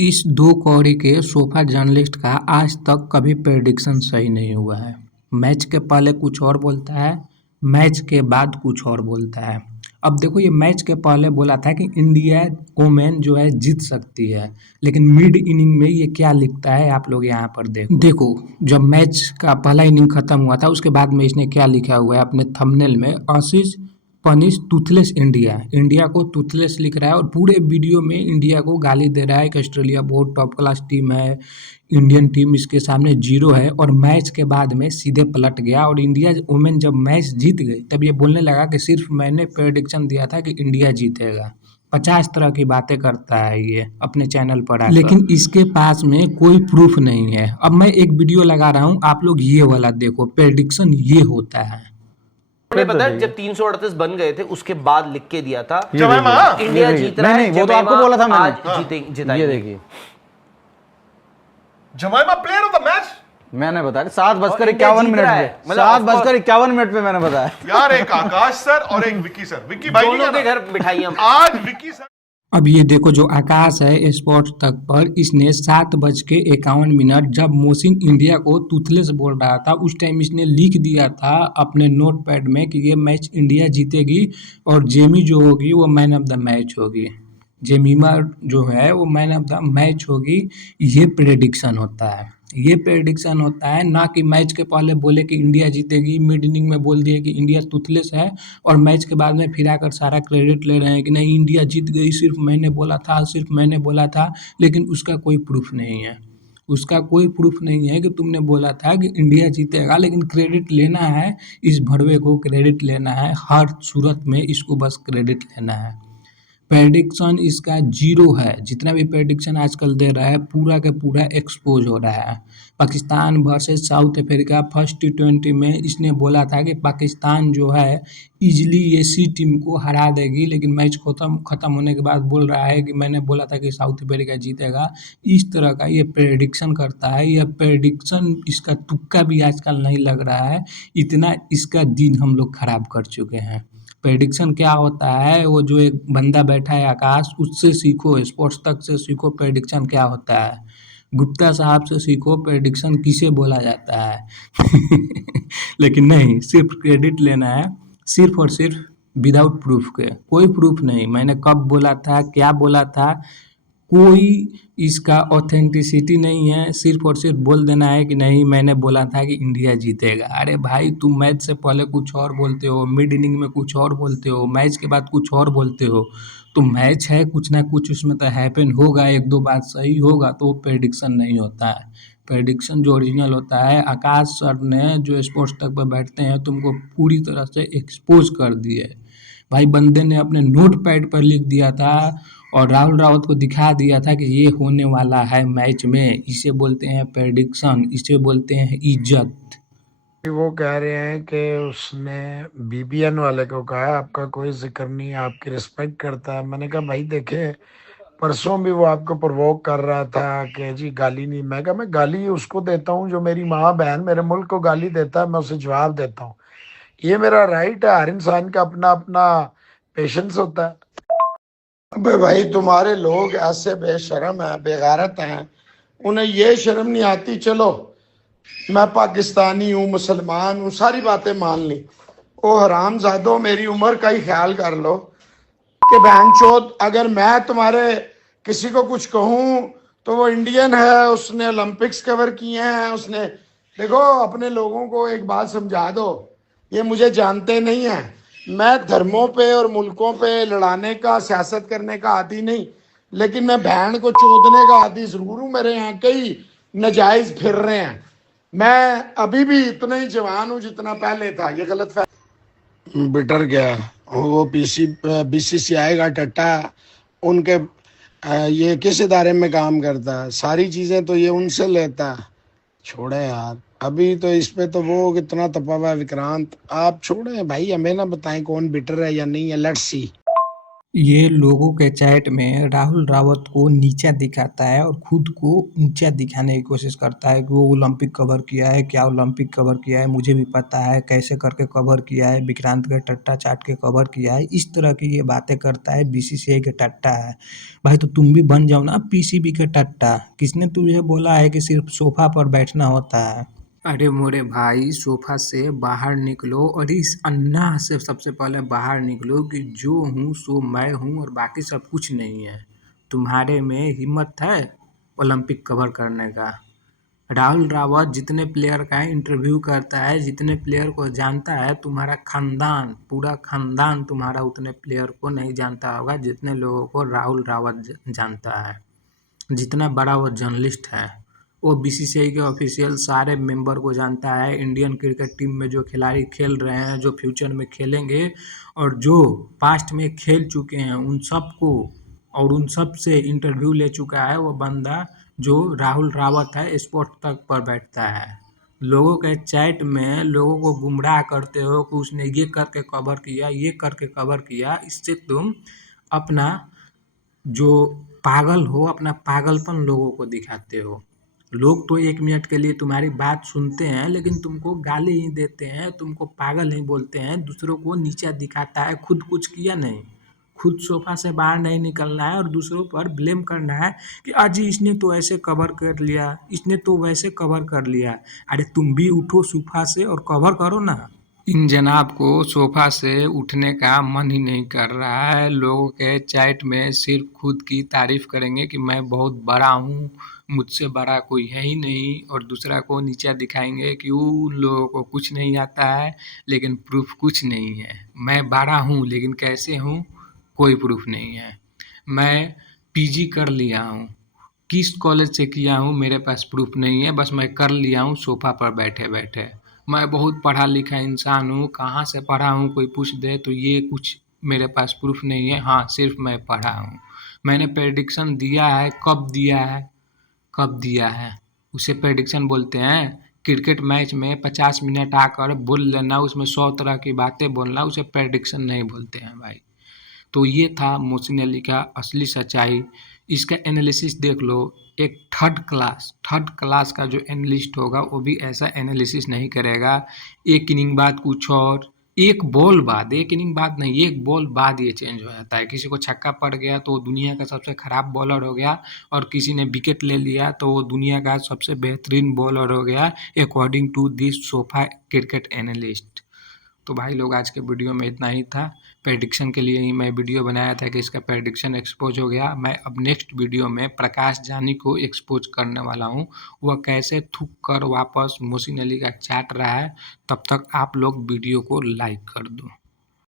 इस दो कौड़ी के सोफा जर्नलिस्ट का आज तक कभी प्रेडिक्शन सही नहीं हुआ है। मैच के पहले कुछ और बोलता है, मैच के बाद कुछ और बोलता है। अब देखो, ये मैच के पहले बोला था कि इंडिया वोमेन जो है जीत सकती है, लेकिन मिड इनिंग में ये क्या लिखता है आप लोग यहाँ पर देखो। जब मैच का पहला इनिंग खत्म हुआ था उसके बाद में इसने क्या लिखा हुआ है अपने थंबनेल में, आशीष पनिश टूथलेस इंडिया। इंडिया को टूथलेस लिख रहा है और पूरे वीडियो में इंडिया को गाली दे रहा है कि ऑस्ट्रेलिया बहुत टॉप क्लास टीम है, इंडियन टीम इसके सामने जीरो है। और मैच के बाद में सीधे पलट गया और इंडिया वुमेन जब मैच जीत गई तब ये बोलने लगा कि सिर्फ मैंने प्रेडिक्शन दिया था कि इंडिया जीतेगा। 50 तरह की बातें करता है ये अपने चैनल पर आकर, लेकिन इसके पास में कोई प्रूफ नहीं है। अब मैं एक वीडियो लगा रहा हूँ, आप लोग ये वाला देखो। प्रेडिक्शन ये होता है। पता है जब 338 बन गए थे उसके बाद लिख के दिया था जमैमा इंडिया जीत रहा है। नहीं, वो तो आपको बोला था मैंने। आज जीतेंगे। ये देखिए, जमैमा प्लेयर ऑफ द मैच मैंने बताया 7:51 पे, 7:51 पे मैंने बताया। यार एक आकाश सर और एक विक्की सर, विक्की भाई दोनों के घर बिठाई हम आज विक्की सर। अब ये देखो, जो आकाश है स्पोर्ट्स तक पर, इसने 7:51 जब मोहसिन इंडिया को टूथलेस बोल रहा था उस टाइम इसने लिख दिया था अपने नोट पैड में कि ये मैच इंडिया जीतेगी और जेमी जो होगी वो मैन ऑफ द मैच होगी, जेमीमा जो है वो मैन ऑफ द मैच होगी। ये प्रेडिक्शन होता है, ये प्रेडिक्शन होता है, ना कि मैच के पहले बोले कि इंडिया जीतेगी, मिड इनिंग में बोल दिए कि इंडिया टूथलेस है और मैच के बाद में फिर आकर सारा क्रेडिट ले रहे हैं कि नहीं इंडिया जीत गई, सिर्फ मैंने बोला था, सिर्फ मैंने बोला था। लेकिन उसका कोई प्रूफ नहीं है, उसका कोई प्रूफ नहीं है कि तुमने बोला था कि इंडिया जीतेगा, लेकिन क्रेडिट लेना है, इस भड़वे को क्रेडिट लेना है, हर सूरत में इसको बस क्रेडिट लेना है। प्रेडिक्शन इसका जीरो है, जितना भी प्रेडिक्शन आजकल दे रहा है पूरा का पूरा एक्सपोज हो रहा है। Pakistan versus south Africa first T20 में इसने बोला था कि पाकिस्तान जो है इजली एसी टीम को हरा देगी, लेकिन मैच खत्म होने के बाद बोल रहा है कि मैंने बोला था कि साउथ अफ्रीका जीतेगा। इस तरह का ये प्रेडिक्शन करता है। यह प्रेडिक्शन इसका तुक्का भी आजकल नहीं लग रहा है, इतना इसका दिन हम लोग खराब कर चुके हैं। प्रेडिक्शन क्या होता है, वो जो एक बंदा बैठा है आकाश, उससे सीखो, स्पोर्ट्स तक से सीखो प्रेडिक्शन क्या होता है। गुप्ता साहब से सीखो प्रेडिक्शन किसे बोला जाता है। लेकिन नहीं, सिर्फ क्रेडिट लेना है, सिर्फ और सिर्फ विदाउट प्रूफ के, कोई प्रूफ नहीं। मैंने कब बोला था, क्या बोला था, कोई इसका ऑथेंटिसिटी नहीं है। सिर्फ और सिर्फ बोल देना है कि नहीं मैंने बोला था कि इंडिया जीतेगा। अरे भाई, तुम मैच से पहले कुछ और बोलते हो, मिड इनिंग में कुछ और बोलते हो, मैच के बाद कुछ और बोलते हो। तो मैच है, कुछ ना कुछ उसमें तो हैपन होगा, एक दो बात सही होगा, तो वो प्रेडिक्शन नहीं होता है। प्रेडिक्शन जो ओरिजिनल होता है, आकाश सर ने जो स्पोर्ट्स तक पर बैठते हैं तुमको पूरी तरह से एक्सपोज कर दिए। भाई बंदे ने अपने नोट पैड पर लिख दिया था और राहुल रावत को दिखा दिया था कि ये होने वाला है मैच में। इसे बोलते हैं प्रेडिक्शन, इसे बोलते हैं इज्जत। वो कह रहे हैं कि उसने BBN वाले को कहा आपका कोई जिक्र नहीं, आपकी रिस्पेक्ट करता है। मैंने कहा भाई देखे, परसों भी वो आपको प्रवोक कर रहा था कि जी गाली नहीं। मैं कहा मैं गाली उसको देता हूँ जो मेरी माँ बहन मेरे मुल्क को गाली देता है, मैं उसे जवाब देता हूँ। ये मेरा राइट है, हर इंसान का अपना अपना पेशेंस होता है। अबे भाई, तुम्हारे लोग ऐसे बेशर्म है, बेगैरत हैं, उन्हें ये शर्म नहीं आती। चलो मैं पाकिस्तानी हूँ, मुसलमान हूँ, सारी बातें मान ली। ओ हरामजादो, मेरी उम्र का ही ख्याल कर लो कि बहनचोद अगर मैं तुम्हारे किसी को कुछ कहूँ तो वो इंडियन है, उसने ओलंपिक्स कवर किए हैं, उसने देखो अपने लोगों को एक बात समझा दो, ये मुझे जानते नहीं हैं। मैं धर्मों पे और मुल्कों पे लड़ाने का, सियासत करने का आदी नहीं, लेकिन मैं बहन को चोदने का आदी जरूर हूँ। मेरे यहाँ कई नाजायज फिर रहे हैं। मैं अभी भी इतना ही जवान हूँ जितना पहले था। ये गलत बिटर गया वो BCCI का टट्टा, उनके ये किस इदारे में काम करता है, सारी चीजें तो ये उनसे लेता। छोड़े यार, अभी तो इस पे तो वो कितना तपा हुआ है विक्रांत। आप छोड़े भाई, हमें ना बताएं कौन बिटर है या नहीं है, लेट्स सी। ये लोगों के चैट में राहुल रावत को नीचा दिखाता है और खुद को ऊंचा दिखाने की कोशिश करता है कि वो ओलंपिक कवर किया है, क्या ओलंपिक कवर किया है, मुझे भी पता है कैसे करके कवर किया है, विक्रांत के टट्टा चाट के कवर किया है। इस तरह की ये बातें करता है, बीसीसीआई के टट्टा है। भाई तो तुम भी बन जाओ ना पीसीबी के टट्टा। किसने तुझे बोला है कि सिर्फ सोफा पर बैठना होता है? अरे मोरे भाई, सोफा से बाहर निकलो और इस अन्ना से सबसे पहले बाहर निकलो कि जो हूँ सो मैं हूँ और बाकी सब कुछ नहीं है। तुम्हारे में हिम्मत है ओलंपिक कवर करने का? राहुल रावत जितने प्लेयर का इंटरव्यू करता है, जितने प्लेयर को जानता है, तुम्हारा खानदान, पूरा खानदान तुम्हारा उतने प्लेयर को नहीं जानता होगा जितने लोगों को राहुल रावत जानता है। जितना बड़ा वो जर्नलिस्ट है, वो बीसीसीआई के ऑफिशियल सारे मेंबर को जानता है। इंडियन क्रिकेट टीम में जो खिलाड़ी खेल रहे हैं, जो फ्यूचर में खेलेंगे और जो पास्ट में खेल चुके हैं, उन सबको और उन सब से इंटरव्यू ले चुका है वो बंदा जो राहुल रावत है। स्पोर्ट तक पर बैठता है, लोगों के चैट में लोगों को गुमराह करते हो कि उसने ये करके कवर किया, ये करके कवर किया। इससे तुम अपना जो पागल हो, अपना पागलपन लोगों को दिखाते हो। लोग तो 1 मिनट के लिए तुम्हारी बात सुनते हैं लेकिन तुमको गाली ही देते हैं, तुमको पागल ही बोलते हैं, दूसरों को नीचा दिखाता है, खुद कुछ किया नहीं। खुद सोफा से बाहर नहीं निकलना है और दूसरों पर ब्लेम करना है कि अजी इसने तो ऐसे कवर कर लिया, इसने तो वैसे कवर कर लिया। अरे तुम भी उठो सोफा से और कवर करो ना। इन जनाब को सोफा से उठने का मन ही नहीं कर रहा है। लोगों के चैट में सिर्फ खुद की तारीफ करेंगे कि मैं बहुत बड़ा हूँ, मुझसे बड़ा कोई है ही नहीं, और दूसरा को नीचा दिखाएंगे कि उन लोगों को कुछ नहीं आता है, लेकिन प्रूफ कुछ नहीं है। मैं बड़ा हूँ लेकिन कैसे हूँ कोई प्रूफ नहीं है। मैं पीजी कर लिया हूँ, किस कॉलेज से किया हूँ मेरे पास प्रूफ नहीं है, बस मैं कर लिया हूँ सोफा पर बैठे बैठे। मैं बहुत पढ़ा लिखा इंसान हूँ, कहाँ से पढ़ा हूँ कोई पूछ दे तो ये कुछ मेरे पास प्रूफ नहीं है। हाँ, सिर्फ मैं पढ़ा हूँ। मैंने प्रेडिक्शन दिया है, कब दिया है, कब दिया है, उसे प्रेडिक्शन बोलते हैं। क्रिकेट मैच में 50 मिनट आकर बोल लेना, उसमें 100 तरह की बातें बोलना, उसे प्रेडिक्शन नहीं बोलते हैं भाई। तो ये था मोहसिन अली का असली सच्चाई। इसका एनालिसिस देख लो। एक थर्ड क्लास का जो एनालिस्ट होगा वो भी ऐसा एनालिसिस नहीं करेगा। एक इनिंग बाद कुछ और, एक इनिंग बाद नहीं, एक बॉल बाद ये चेंज हो जाता है। किसी को छक्का पड़ गया तो वो दुनिया का सबसे खराब बॉलर हो गया, और किसी ने विकेट ले लिया तो वो दुनिया का सबसे बेहतरीन बॉलर हो गया, according to this sofa cricket analyst. तो भाई लोग, आज के वीडियो में इतना ही था। प्रेडिक्शन के लिए ही मैं वीडियो बनाया था कि इसका प्रेडिक्शन एक्सपोज हो गया। मैं अब नेक्स्ट वीडियो में प्रकाश जानी को एक्सपोज करने वाला हूँ, वह कैसे थूक कर वापस मोहसिन अली का चाट रहा है। तब तक आप लोग वीडियो को लाइक कर दो।